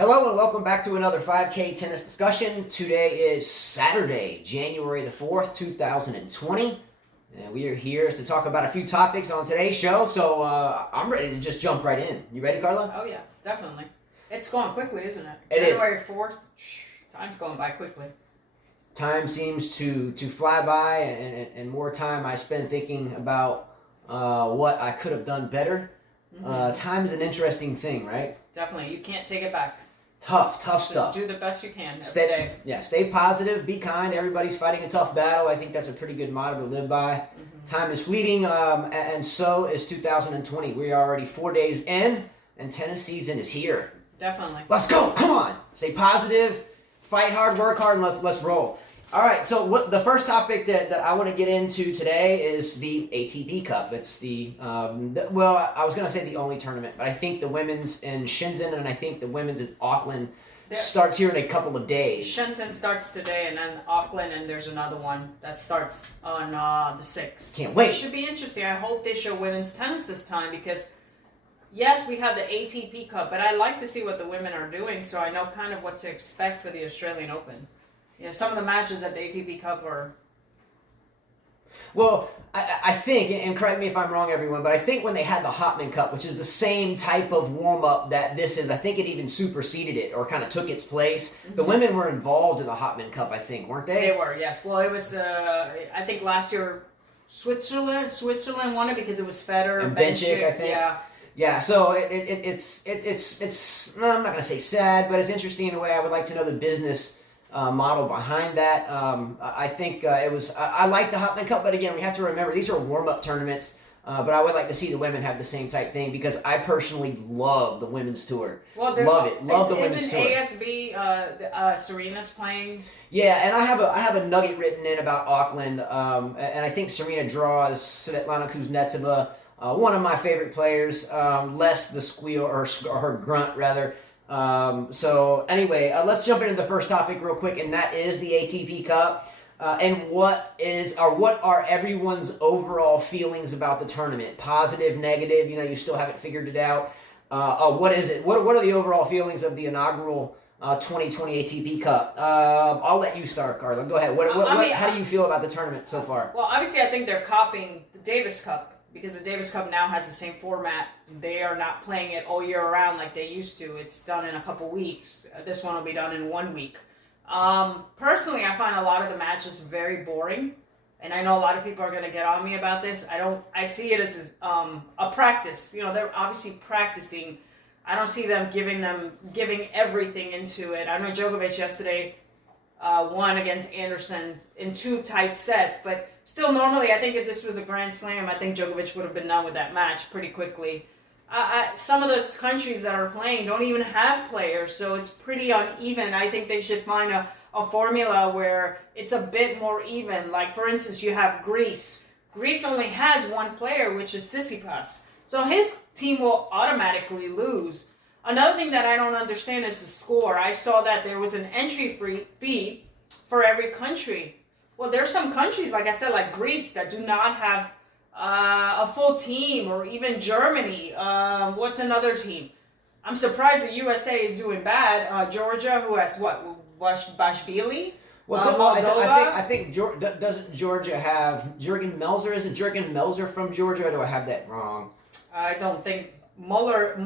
Hello and welcome back to another 5K tennis discussion. Today is Saturday, January the 4th, 2020. And we are here to talk about a few topics on today's show. So I'm ready to just jump right in. You ready, Carla? Oh yeah, definitely. It's going quickly, isn't it? It is. January 4th, time's going by quickly. Time seems to fly by, and more time I spend thinking about what I could have done better. Time is an interesting thing, right? Definitely. You can't take it back. Tough So stuff. do the best you can every day. Yeah, stay positive, be kind. Everybody's fighting a tough battle. I think that's a pretty good motto to live by. Time is fleeting, and so is 2020. We are already 4 days in, and tennis season is here. Definitely. Let's go. Come on. Stay positive, fight hard, work hard, and let's roll. All right, so the first topic that I want to get into today is the ATP Cup. It's well, I was going to say the only tournament, but I think the women's in Shenzhen and I think the women's in Auckland starts here in a couple of days. Shenzhen starts today, and then Auckland, and there's another one that starts on the 6th. Can't wait. It should be interesting. I hope they show women's tennis this time because, yes, we have the ATP Cup, but I like to see what the women are doing so I know kind of what to expect for the Australian Open. You know, some of the matches at the ATP Cup are... Well, I think, and correct me if I'm wrong, everyone, but I think when they had the Hopman Cup, which is the same type of warm-up that this is, I think it even superseded it or kind of took its place. The women were involved in the Hopman Cup, I think, weren't they? They were, yes. Well, it was, I think last year, Switzerland won it because it was Federer And Benchik, I think. Yeah. Yeah, so it's well, I'm not going to say sad, but it's interesting in a way. I would like to know the business model behind that. I think it was. I like the Hopman Cup, but again, we have to remember these are warm-up tournaments. But I would like to see the women have the same type thing because I personally love the women's tour. Well, love it. Love the women's isn't tour. ASB Serena's playing? Yeah, and I have a nugget written in about Auckland, and I think Serena draws Svetlana Kuznetsova, one of my favorite players, less the squeal or her grunt rather. So anyway, let's jump into the first topic real quick, and that is the ATP Cup. And what are everyone's overall feelings about the tournament? Positive, negative? You know, you still haven't figured it out. What is it? What are the overall feelings of the inaugural 2020 ATP Cup? I'll let you start, Carla. Go ahead. How do you feel about the tournament so far? Well, obviously, I think they're copying the Davis Cup because the Davis Cup now has the same format. They are not playing it all year round like they used to. It's done in a couple weeks. This one will be done in 1 week. Personally, I find a lot of the matches very boring, and I know a lot of people are going to get on me about this. I see it as a practice. You know, they're obviously practicing. I don't see them giving everything into it. I know Djokovic yesterday won against Anderson in 2 tight sets, but still, normally, I think if this was a Grand Slam, I think Djokovic would have been done with that match pretty quickly. Some of those countries that are playing don't even have players, so it's pretty uneven. I think they should find a formula where it's a bit more even. Like, for instance, you have Greece. Greece only has 1 player, which is Tsitsipas. So his team will automatically lose. Another thing that I don't understand is the score. I saw that there was an entry fee for every country. Well, there's some countries, like I said, like Greece, that do not have a full team, or even Germany. What's another team? I'm surprised the USA is doing bad. Georgia, who has what? Bashvili? Well, I think doesn't Georgia have Jürgen Melzer? Is it Jürgen Melzer from Georgia, or do I have that wrong? I don't think Muller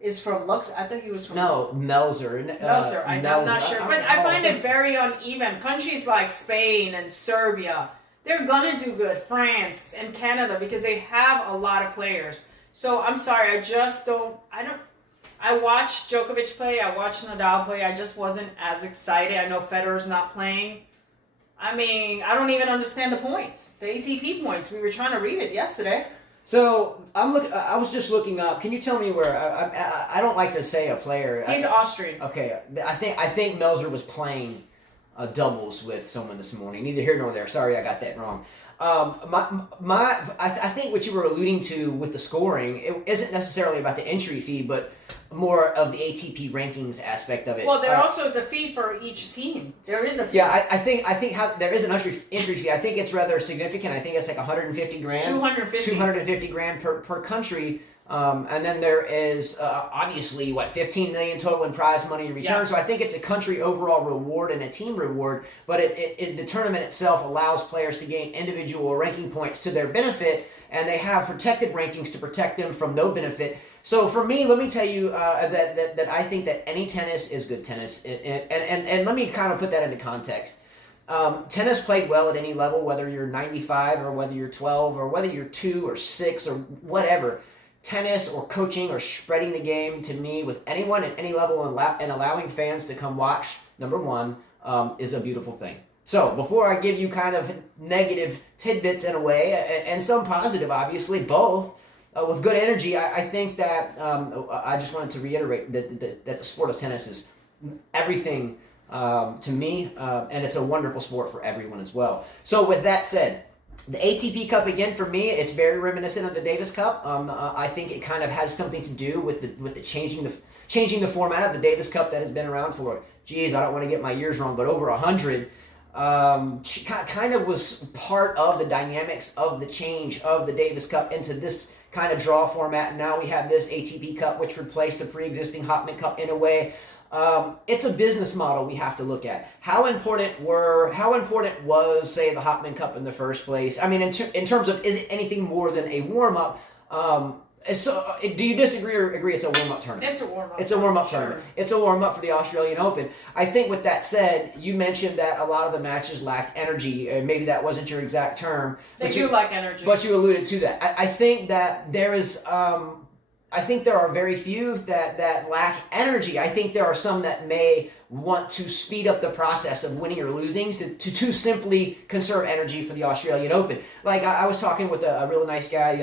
is from Lux. I thought he was from... No, Melzer. Melzer. I'm not sure. But I find it very uneven. Countries like Spain and Serbia, they're going to do good. France and Canada, because they have a lot of players. So I'm sorry, I watched Djokovic play, I watched Nadal play, I just wasn't as excited. I know Federer's not playing. I mean, I don't even understand the points. The ATP points. We were trying to read it yesterday. So I was just looking up. Can you tell me where? I don't like to say a player. He's Austrian. Okay, I think Melzer was playing doubles with someone this morning. Neither here nor there. Sorry, I got that wrong. I think what you were alluding to with the scoring, it isn't necessarily about the entry fee, but more of the ATP rankings aspect of it. Well, there also is a fee for each team. There is a fee. Yeah, I think how there is an entry fee. I think it's rather significant. I think it's like 150 grand. 250 grand per country. And then there is obviously 15 million total in prize money in return. Yeah. So I think it's a country overall reward and a team reward. But the tournament itself allows players to gain individual ranking points to their benefit, and they have protected rankings to protect them from no benefit. So for me, let me tell you that I think that any tennis is good tennis, and let me kind of put that into context. Tennis played well at any level, whether you're 95 or whether you're 12 or whether you're 2 or 6 or whatever. Tennis or coaching or spreading the game, to me, with anyone at any level and allowing fans to come watch, number one, is a beautiful thing. So before I give you kind of negative tidbits in a way, and some positive, obviously, both, with good energy, I think that I just wanted to reiterate that the sport of tennis is everything to me, and it's a wonderful sport for everyone as well. So with that said, the ATP Cup, again, for me, it's very reminiscent of the Davis Cup. I think it kind of has something to do with the changing the format of the Davis Cup that has been around for, I don't want to get my years wrong, but over 100. Kind of was part of the dynamics of the change of the Davis Cup into this kind of draw format. Now we have this ATP Cup, which replaced the pre-existing Hopman Cup in a way. It's a business model we have to look at. How important was, say, the Hopman Cup in the first place? I mean, in terms of, is it anything more than a warm-up? So, do you disagree or agree it's a warm-up tournament? It's a warm-up. It's a warm-up sure. tournament. It's a warm-up for the Australian Open. I think with that said, you mentioned that a lot of the matches lacked energy. Maybe that wasn't your exact term. They do lack energy. But you alluded to that. I think that there is... I think there are very few that lack energy. I think there are some that may want to speed up the process of winning or losing to simply conserve energy for the Australian Open. Like I was talking with a really nice guy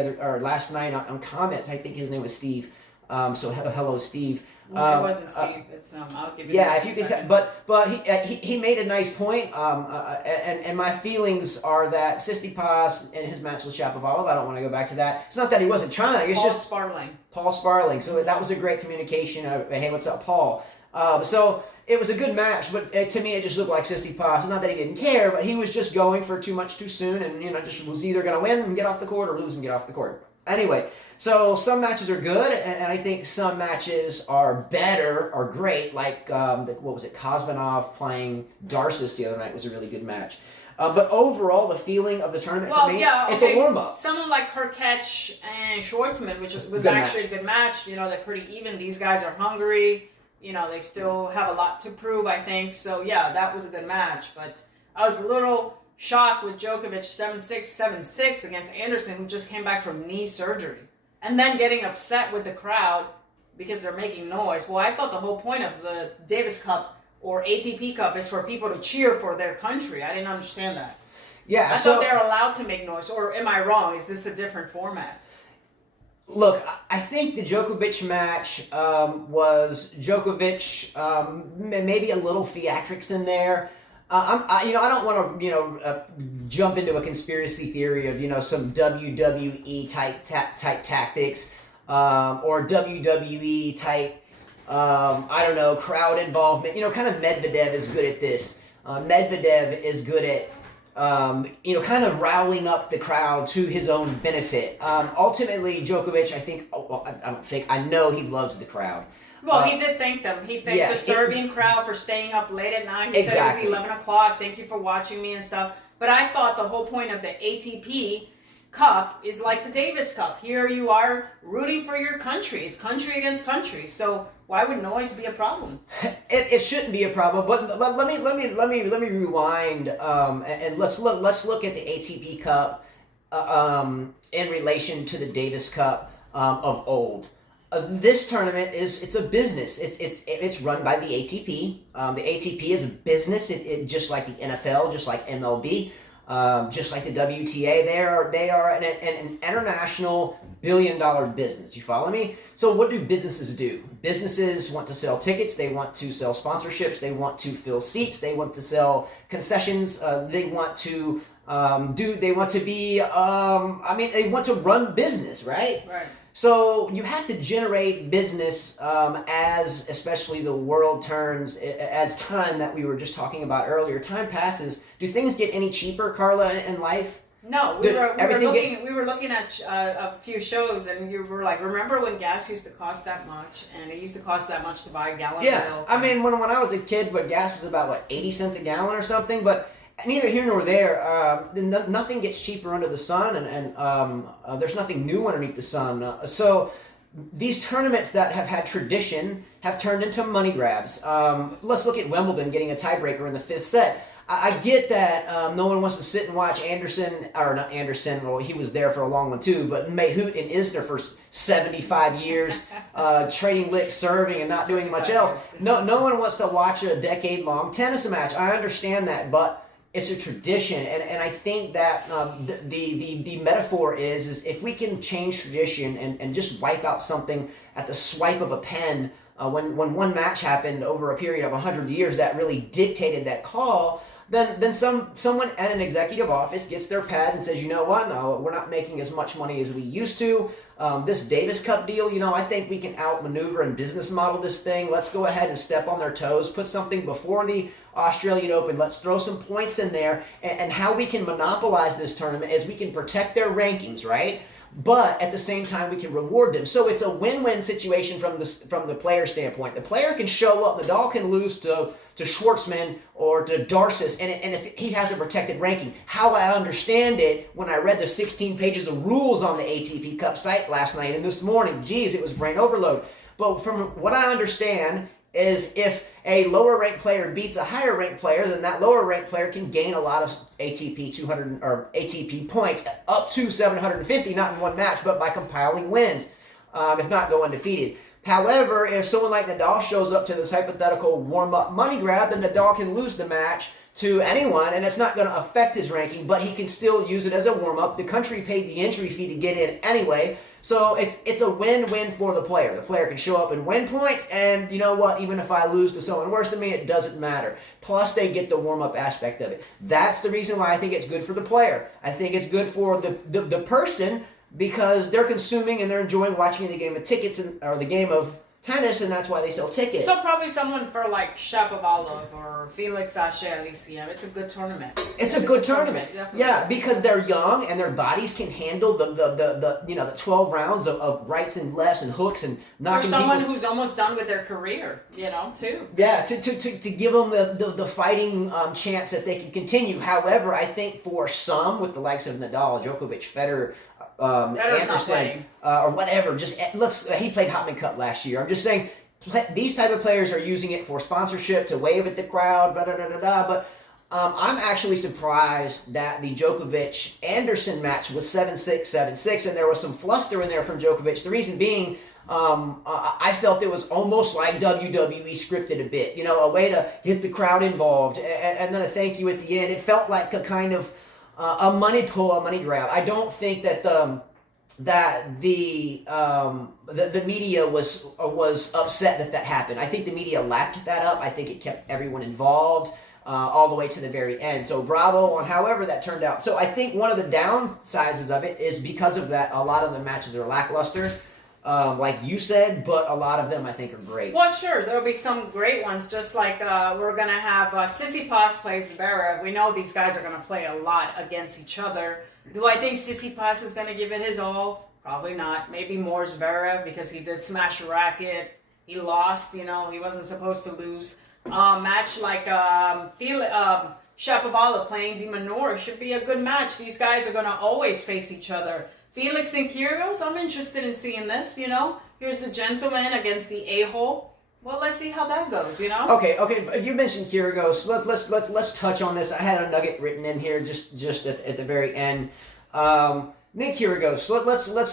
last night on comments. I think his name was Steve. So hello, Steve. It wasn't Steve. It's I'll give you. Yeah, if you can. But he made a nice point. And my feelings are that Tsitsipas in his match with Shapovalov. I don't want to go back to that. It's not that he wasn't trying. It's just Paul Sparling. So that was a great communication. Hey, what's up, Paul? So it was a good match, but to me it just looked like Tsitsipas. Not that he didn't care, but he was just going for too much too soon, and just was either going to win and get off the court or lose and get off the court. Anyway. So some matches are good, and I think some matches are better or great, like, Kosmanov playing Darcis the other night was a really good match. But overall, the feeling of the tournament for me, it's a warm-up. Someone like Hurkacz and Schwartzman, which was good actually match. A good match. They're pretty even. These guys are hungry. They still have a lot to prove, I think. So, yeah, that was a good match. But I was a little shocked with Djokovic 7-6, 7-6 against Anderson, who just came back from knee surgery. And then getting upset with the crowd because they're making noise. Well, I thought the whole point of the Davis Cup or ATP Cup is for people to cheer for their country. I didn't understand that. Yeah, I thought they're allowed to make noise. Or am I wrong? Is this a different format? Look, I think the Djokovic match was Djokovic, maybe a little theatrics in there. I don't want to, jump into a conspiracy theory of, some WWE type tactics, or WWE type, crowd involvement. Kind of Medvedev is good at this. Medvedev is good at, kind of riling up the crowd to his own benefit. Ultimately, Djokovic, I know he loves the crowd. Well, he did thank them. He thanked the Serbian crowd for staying up late at night. He said it was 11 o'clock. Thank you for watching me and stuff. But I thought the whole point of the ATP Cup is like the Davis Cup. Here you are rooting for your country. It's country against country. So why would noise be a problem? It shouldn't be a problem. But let me rewind and let's look at the ATP Cup in relation to the Davis Cup of old. This tournament it's a business. It's run by the ATP. The ATP is a business. It just like the NFL, just like MLB, just like the WTA. They are an international billion-dollar business. You follow me? So what do businesses do? Businesses want to sell tickets. They want to sell sponsorships. They want to fill seats. They want to sell concessions. They want to They want to run business, right? Right. So you have to generate business as especially the world turns, as time that we were just talking about earlier. Time passes. Do things get any cheaper, Carla, in life? No, we Everything were looking at a few shows, and you were like, remember when gas used to cost that much, and it used to cost that much to buy a gallon of milk? I mean, when I was a kid, but gas was about 80 cents a gallon or something. But neither here nor there. Nothing gets cheaper under the sun, and there's nothing new underneath the sun. So these tournaments that have had tradition have turned into money grabs. Let's look at Wimbledon getting a tiebreaker in the fifth set. I get that no one wants to sit and watch not Anderson, well, he was there for a long one too, but Mayhoot and Isner for 75 years, trading licks, serving, and not doing much else. No one wants to watch a decade-long tennis match. I understand that, but it's a tradition, and I think that the metaphor is if we can change tradition and just wipe out something at the swipe of a pen, when one match happened over a period of 100 years that really dictated that call, then someone at an executive office gets their pad and says, you know what, no, we're not making as much money as we used to. This Davis Cup deal, I think we can outmaneuver and business model this thing. Let's go ahead and step on their toes, put something before the Australian Open. Let's throw some points in there. And how we can monopolize this tournament is we can protect their rankings, right? But at the same time, we can reward them. So it's a win-win situation from the player standpoint. The player can show up. Nadal can lose to Schwartzman or to Darcis, and if he has a protected ranking. How I understand it, when I read the 16 pages of rules on the ATP Cup site last night and this morning, geez, it was brain overload. But from what I understand is if a lower ranked player beats a higher ranked player, then that lower ranked player can gain a lot of ATP 200 or ATP points up to 750, not in one match, but by compiling wins, if not go undefeated. However, if someone like Nadal shows up to this hypothetical warm-up money grab, then Nadal can lose the match to anyone, and it's not going to affect his ranking, but he can still use it as a warm-up. The country paid the entry fee to get in anyway, so it's a win-win for the player. The player can show up and win points, and you know what? Even if I lose to someone worse than me, it doesn't matter. Plus, they get the warm-up aspect of it. That's the reason why I think it's good for the player. I think it's good for the person, because they're consuming and they're enjoying watching the game of tickets or the game of tennis, and that's why they sell tickets. So probably someone for like Shapovalov or Felix Auger-Aliassime. It's a good tournament. It's a good tournament. Definitely. Yeah, because they're young and their bodies can handle the 12 rounds of rights and lefts and hooks and knocking. Or someone people. who's almost done with their career, too. Yeah, to give them the fighting chance that they can continue. However, I think for some, with the likes of Nadal, Djokovic, Federer, Anderson, or whatever, he played Hopman Cup last year. I'm just saying, these type of players are using it for sponsorship, to wave at the crowd, but I'm actually surprised that the Djokovic-Anderson match was 7-6, 7-6, and there was some fluster in there from Djokovic. The reason being, I felt it was almost like WWE scripted a bit, a way to get the crowd involved, and then a thank you at the end. It felt like a kind of a money pull, a money grab. I don't think that the media was upset that happened. I think the media lapped that up. I think it kept everyone involved all the way to the very end. So bravo on however that turned out. So I think one of the downsizes of it is because of that, a lot of the matches are lackluster. Like you said, but a lot of them I think are great. Well, sure, there'll be some great ones, just like we're going to have Tsitsipas play Zverev. We know these guys are going to play a lot against each other. Do I think Tsitsipas is going to give it his all? Probably not. Maybe more Zverev, because he did smash a racket. He lost, he wasn't supposed to lose. Match like Shapovalov playing de Minaur should be a good match. These guys are going to always face each other. Felix and Kyrgios, I'm interested in seeing this, Here's the gentleman against the a-hole. Well, let's see how that goes, Okay. You mentioned Kyrgios. Let's touch on this. I had a nugget written in here just at the very end. Nick Kyrgios.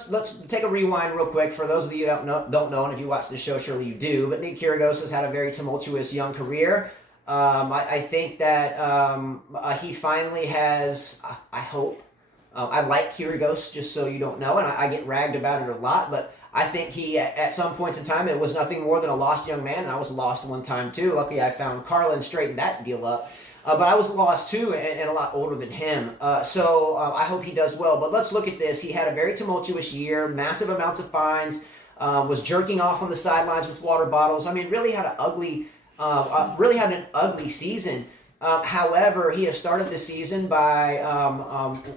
Let's take a rewind real quick for those of you who don't know, and if you watch the show, surely you do. But Nick Kyrgios has had a very tumultuous young career. I think that he finally has. I hope. I like Kyrgios, just so you don't know, and I get ragged about it a lot, but I think he, at some points in time, it was nothing more than a lost young man, and I was lost one time too. Luckily, I found Carla and straightened that deal up. But I was lost too, and a lot older than him. So I hope he does well. But let's look at this. He had a very tumultuous year, massive amounts of fines, was jerking off on the sidelines with water bottles. I mean, really had an ugly season. However, he has started the season by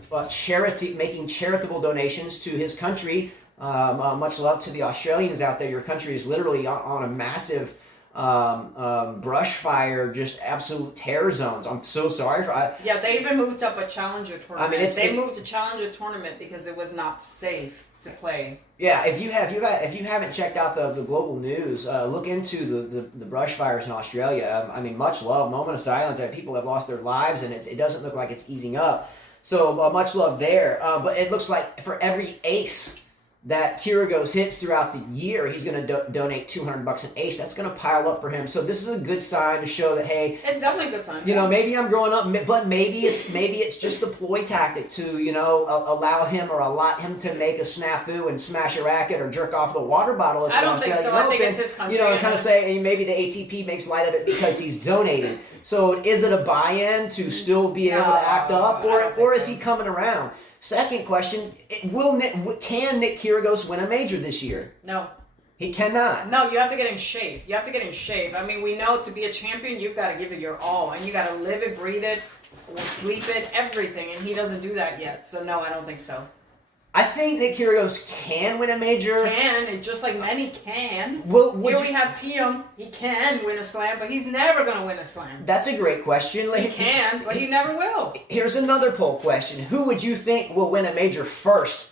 making charitable donations to his country. Much love to the Australians out there. Your country is literally on a massive brush fire, just absolute terror zones. I'm so sorry. Yeah, they even moved up a challenger tournament. I mean, they moved a challenger tournament because it was not safe to play. Yeah, if you haven't checked out the global news, look into the brush fires in Australia. I mean, much love, moment of silence. People have lost their lives, and it doesn't look like it's easing up. So much love there. But it looks like for every ace that Kyrgios hits throughout the year, he's going to donate $200 an ace. That's going to pile up for him. So this is a good sign to show that, hey, it's definitely a good sign. You know, maybe I'm growing up, but maybe it's just a ploy tactic to, you know, allow him or allot him to make a snafu and smash a racket or jerk off the water bottle. I don't think so. I think it's his country. You know, and kind of say maybe the ATP makes light of it because he's donating. So is it a buy-in to still be able to act up, or is he coming around? Second question, can Nick Kyrgios win a major this year? No. He cannot. No, you have to get in shape. I mean, we know to be a champion, you've got to give it your all. And you got to live it, breathe it, sleep it, everything. And he doesn't do that yet. So, no, I don't think so. I think Nick Kyrgios can win a major. It's just like many can. Well, Here we have Thiem. He can win a slam, but he's never going to win a slam. That's a great question. He can, but he never will. Here's another poll question. Who would you think will win a major first,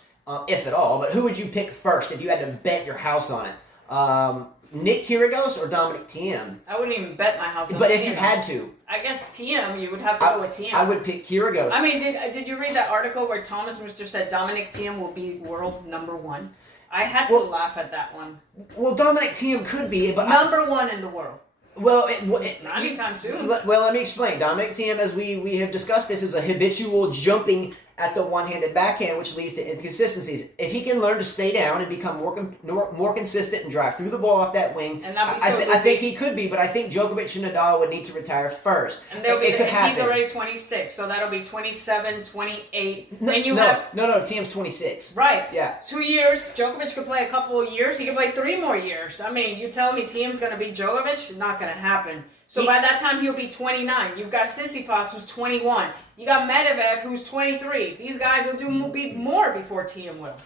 if at all? But who would you pick first if you had to bet your house on it? Nick Kyrgios or Dominic Thiem? I wouldn't even bet my house on it. But if you had to. I guess Thiem, you would have to go with Thiem. I would pick Kyrgios. I mean, did you read that article where Thomas Muster said Dominic Thiem will be world number one? I had to laugh at that one. Well, Dominic Thiem could be, but number one in the world. Well, not anytime soon. Well, let me explain. Dominic Thiem, as we have discussed, this is a habitual jumping at the one-handed backhand, which leads to inconsistencies. If he can learn to stay down and become more consistent and drive through the ball off that wing, and I think he could be. But I think Djokovic and Nadal would need to retire first. And he's already 26, so that'll be 27, 28. No, Thiem's 26. Right. Yeah. 2 years. Djokovic could play a couple of years. He could play 3 more years. I mean, you tell me Thiem's going to beat Djokovic? Not going to happen. So by that time, he'll be 29. You've got Tsitsipas, who's 21. You got Medvedev, who's 23. These guys will be more before Thiem will.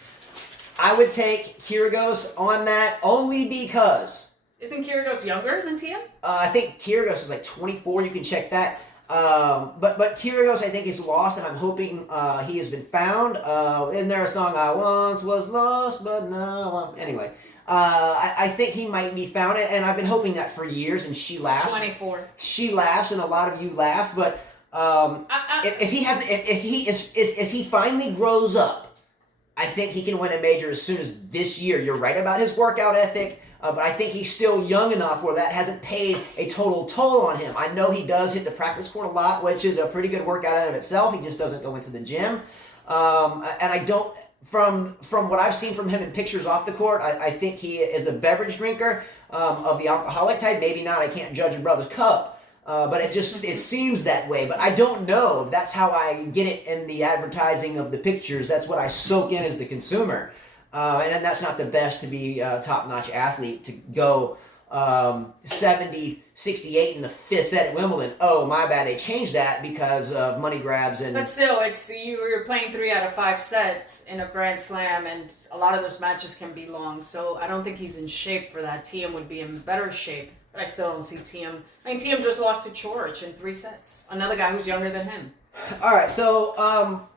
I would take Kyrgios on that only because... Isn't Kyrgios younger than Thiem? I think Kyrgios is like 24. You can check that. But Kyrgios, I think, is lost, and I'm hoping he has been found. Isn't there a song, I once was lost, but now I'm... Anyway. I think he might be found, and I've been hoping that for years, and she laughs. He's 24. She laughs, and a lot of you laugh, but if he finally grows up, I think he can win a major as soon as this year. You're right about his workout ethic, but I think he's still young enough where that hasn't paid a total toll on him. I know he does hit the practice court a lot, which is a pretty good workout in of itself. He just doesn't go into the gym, and I don't. From what I've seen from him in pictures off the court, I think he is a beverage drinker of the alcoholic type. Maybe not. I can't judge a brother's cup, but it seems that way. But I don't know. That's how I get it in the advertising of the pictures. That's what I soak in as the consumer. And then that's not the best to be a top-notch athlete to go 70, 68 in the fifth set at Wimbledon. Oh, my bad. They changed that because of money grabs. But still, you're playing 3 out of 5 sets in a Grand Slam, and a lot of those matches can be long. So I don't think he's in shape for that. Thiem would be in better shape, but I still don't see Thiem. I mean, Thiem just lost to Coric in 3 sets. Another guy who's younger than him. All right, so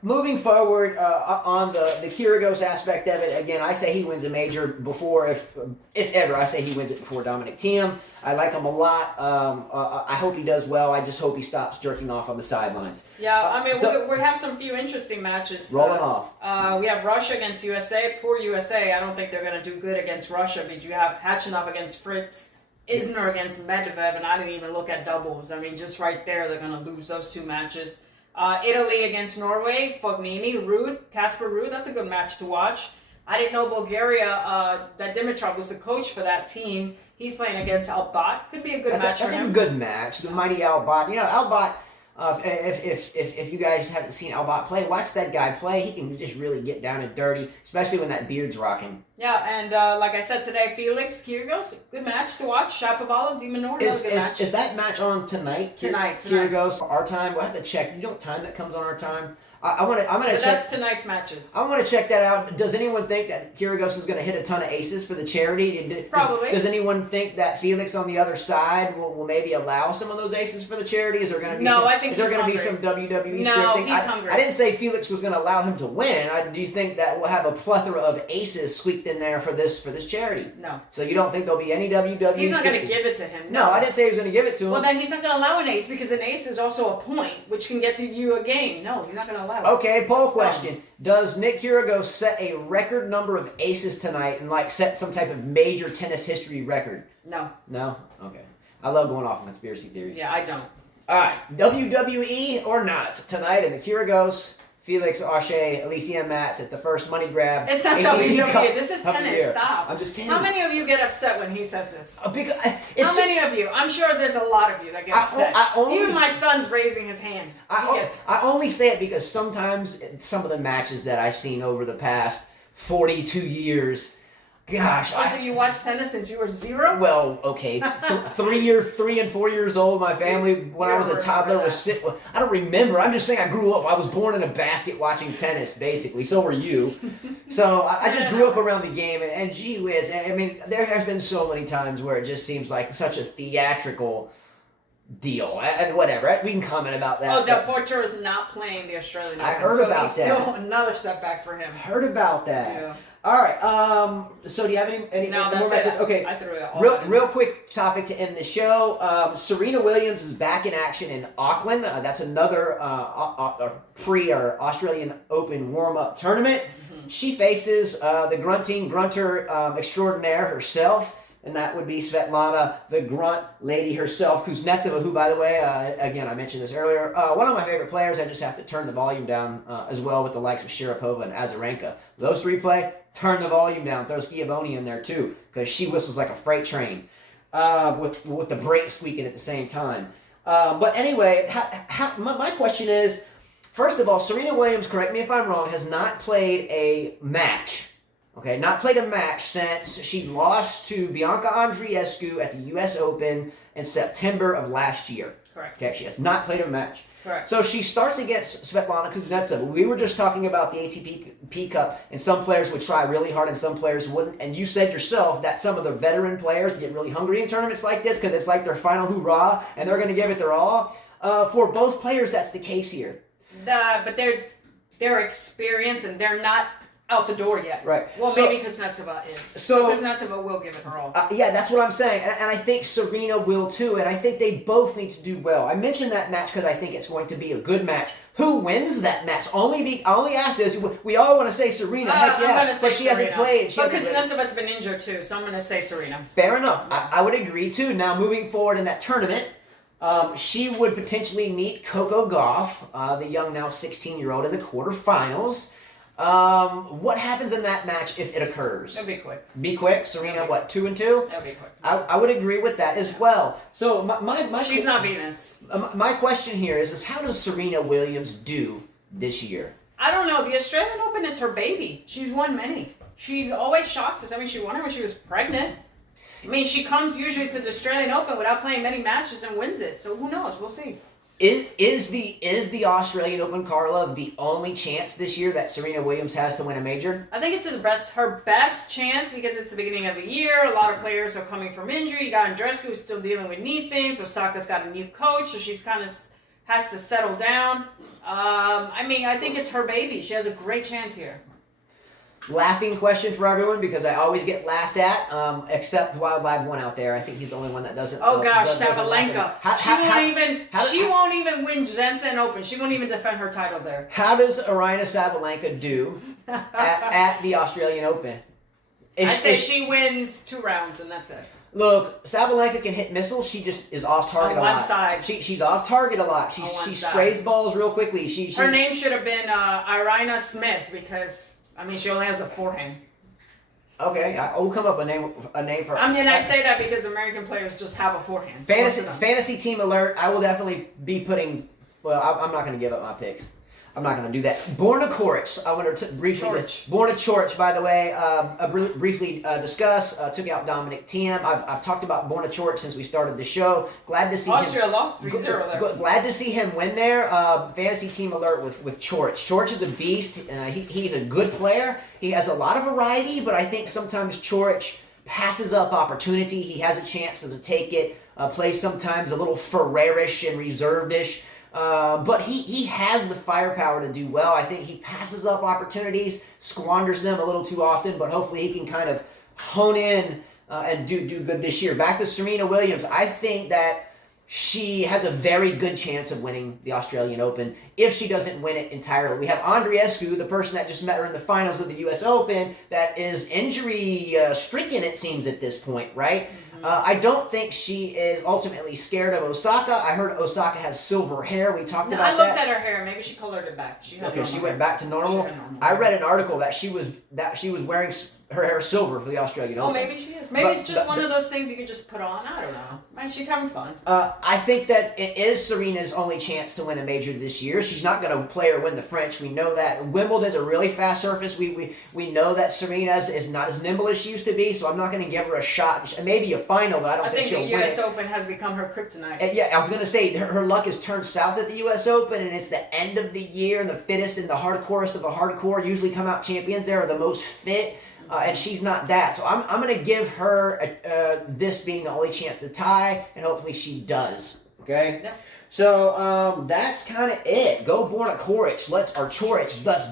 moving forward on the Kyrgios aspect of it, again, I say he wins a major before, if ever, I say he wins it before Dominic Thiem. I like him a lot. I hope he does well. I just hope he stops jerking off on the sidelines. Yeah, I mean, we have some few interesting matches. Rolling off. We have Russia against USA. Poor USA. I don't think they're going to do good against Russia because you have Khachanov against Fritz, Isner against Medvedev, and I didn't even look at doubles. I mean, just right there, they're going to lose those 2 matches. Italy against Norway, Fognini, Casper Ruud, that's a good match to watch. I didn't know Bulgaria, that Dimitrov was the coach for that team. He's playing against Albat. Could be a good match for him. That's a good match. The mighty Albat. You know, Albat, if you guys haven't seen Albat play, watch that guy play. He can just really get down and dirty, especially when that beard's rocking. Yeah, and like I said today, Felix Kyrgios, good match to watch. Shapovalov, Di Minor, that was a good match. Is that match on tonight? Tonight. Kyrgios, our time. We'll have to check. You know what time that comes on our time? I'm gonna check. That's tonight's matches. I want to check that out. Does anyone think that Kyrgios is going to hit a ton of aces for the charity? Probably. Does anyone think that Felix on the other side will maybe allow some of those aces for the charity? Is there going to be be some WWE no, scripting? He's hungry. I didn't say Felix was going to allow him to win. Do you think that we'll have a plethora of aces squeaked in there for this charity? No. So you don't think there'll be any WWE? He's not going to give it to him. No, I didn't say he was going to give it to him. Well, then he's not going to allow an ace because an ace is also a point, which can get to you a game. No, he's not going to allow it. Okay, poll question. Does Nick Kyrgios set a record number of aces tonight and set some type of major tennis history record? No. No? Okay. I love going off on conspiracy theories. Yeah, I don't. All right. WWE or not tonight in the Kyrgios, Felix Auger, Alicia Matz at the first money grab. It's not ATP WWE. Cup This is of the tennis. year. Stop. I'm just kidding. How many of you get upset when he says this? How It's many of you? I'm sure there's a lot of you that get upset. Even my son's raising his hand. I only say it because sometimes some of the matches that I've seen over the past 42 years, gosh. So you watched tennis since you were 0? Well, okay, 3 and 4 years old. My family, when I was a toddler, was sick. I don't remember. I'm just saying I grew up. I was born in a basket watching tennis, basically. So were you. So I just grew up around the game, and gee whiz, I mean, there has been so many times where it just seems like such a theatrical deal, and whatever. We can comment about that. Oh, Del Potro is not playing the Australian Open. I heard about that. Still another setback for him. Heard about that. Yeah. All right. So do you have any no, more matches? It. Okay. I threw it all Real quick topic to end the show. Serena Williams is back in action in Auckland. That's another Australian Open warm-up tournament. Mm-hmm. She faces the grunter extraordinaire herself, and that would be Svetlana, the grunt lady herself, Kuznetsova, who, by the way, again, I mentioned this earlier, one of my favorite players. I just have to turn the volume down as well with the likes of Sharapova and Azarenka. Those three play, turn the volume down. Throw Schiavone in there, too, because she whistles like a freight train with the brakes squeaking at the same time. But anyway, my question is, first of all, Serena Williams, correct me if I'm wrong, has not played a match. Okay, not played a match since she lost to Bianca Andreescu at the U.S. Open in September of last year. Correct. Okay, she has not played a match. Correct. So she starts against Svetlana Kuznetsova. We were just talking about the ATP Cup, and some players would try really hard and some players wouldn't. And you said yourself that some of the veteran players get really hungry in tournaments like this because it's like their final hoorah, and they're going to give it their all. For both players, that's the case here. But they're experienced, and they're not out the door yet. Right. Well, maybe Kuznetsova is. So Kuznetsova will give it her all. Yeah, that's what I'm saying. And I think Serena will too. And I think they both need to do well. I mentioned that match because I think it's going to be a good match. Who wins that match? I only ask this. We all want to say Serena. Heck yeah. I'm gonna say but she Serena. hasn't played. But Kuznetsova's been injured too, so I'm going to say Serena. Fair enough. Yeah. I would agree too. Now, moving forward in that tournament, she would potentially meet Coco Gauff, the young now 16-year-old, in the quarterfinals. What happens in that match if it occurs? It'll be quick. Be quick. Serena, what, 2-2? It'll be quick. I would agree with that as well. So my she's not Venus. My question here is how does Serena Williams do this year? I don't know. The Australian Open is her baby. She's won many. She's always shocked us. I mean, she won it when she was pregnant. I mean, she comes usually to the Australian Open without playing many matches and wins it. So who knows? We'll see. Is the Australian Open, Carla, the only chance this year that Serena Williams has to win a major? I think it's her best chance because it's the beginning of the year. A lot of players are coming from injury. You got Andreescu who's still dealing with knee things. Osaka's got a new coach, so she's kind of has to settle down. I mean, I think it's her baby. She has a great chance here. Laughing question for everyone because I always get laughed at, except Wildlife One out there. I think he's the only one that doesn't. Oh gosh, Sabalenka. She won't even win Jensen Open. She won't even defend her title there. How does Aryna Sabalenka do at the Australian Open? I say she wins 2 rounds and that's it. Look, Sabalenka can hit missiles. She just is off target on a lot. one side. She's off target a lot. She sprays balls real quickly. Her name should have been Irina Smith because. I mean, she only has a forehand. Okay, we'll come up with a name for her. I mean, I say that because American players just have a forehand. Fantasy team alert. I will definitely be putting. Well, I'm not going to give up my picks. I'm not going to do that. Borna Coric. I want to briefly. Borna Coric, by the way, briefly discuss. Took out Dominic Thiem. I've talked about Borna Coric since we started the show. Glad to see Austria lost 3-0 there. Glad to see him win there. Fantasy team alert with Coric. Coric is a beast. He's a good player. He has a lot of variety, but I think sometimes Coric passes up opportunity. He has a chance to take it. Plays sometimes a little Ferrer-ish and reserved-ish. But he has the firepower to do well. I think he passes up opportunities, squanders them a little too often, but hopefully he can kind of hone in and do good this year. Back to Serena Williams. I think that she has a very good chance of winning the Australian Open if she doesn't win it entirely. We have Andreescu, the person that just met her in the finals of the U.S. Open, that is injury-stricken, it seems, at this point, right? I don't think she is ultimately scared of Osaka. I heard Osaka has silver hair. We talked about that. I looked at her hair. Maybe she colored it back. She went back to normal. I read an article that she was wearing her hair silver for the Australian Open. Oh, maybe she is. Maybe it's just one of those things you could just put on. I don't know. Man, she's having fun. I think that it is Serena's only chance to win a major this year. She's not going to play or win the French. We know that. Wimbledon's a really fast surface. We know that Serena is not as nimble as she used to be, so I'm not going to give her a shot. Maybe a final, but I don't think she'll win. I think the U.S. Open has become her kryptonite. I was going to say her luck has turned south at the U.S. Open, and it's the end of the year, and the fittest and the hardcorest of the hardcore usually come out champions. They are the most fit. And she's not that. So I'm going to give her this being the only chance to tie, and hopefully she does. Okay? Yeah. So that's kind of it. Go Borna Coric. Let's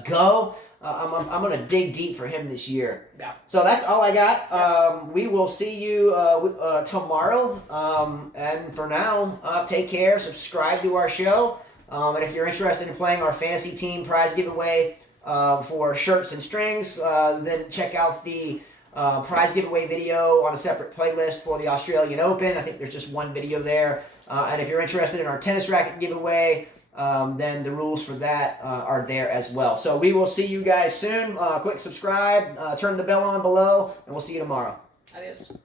go. I'm going to dig deep for him this year. Yeah. So that's all I got. We will see you tomorrow. And for now, take care. Subscribe to our show. And if you're interested in playing our fantasy team prize giveaway, for shirts and strings, then check out the prize giveaway video on a separate playlist for the Australian Open. I think there's just one video there. And if you're interested in our tennis racket giveaway, then the rules for that are there as well. So we will see you guys soon. Click subscribe, turn the bell on below, and we'll see you tomorrow. Adios.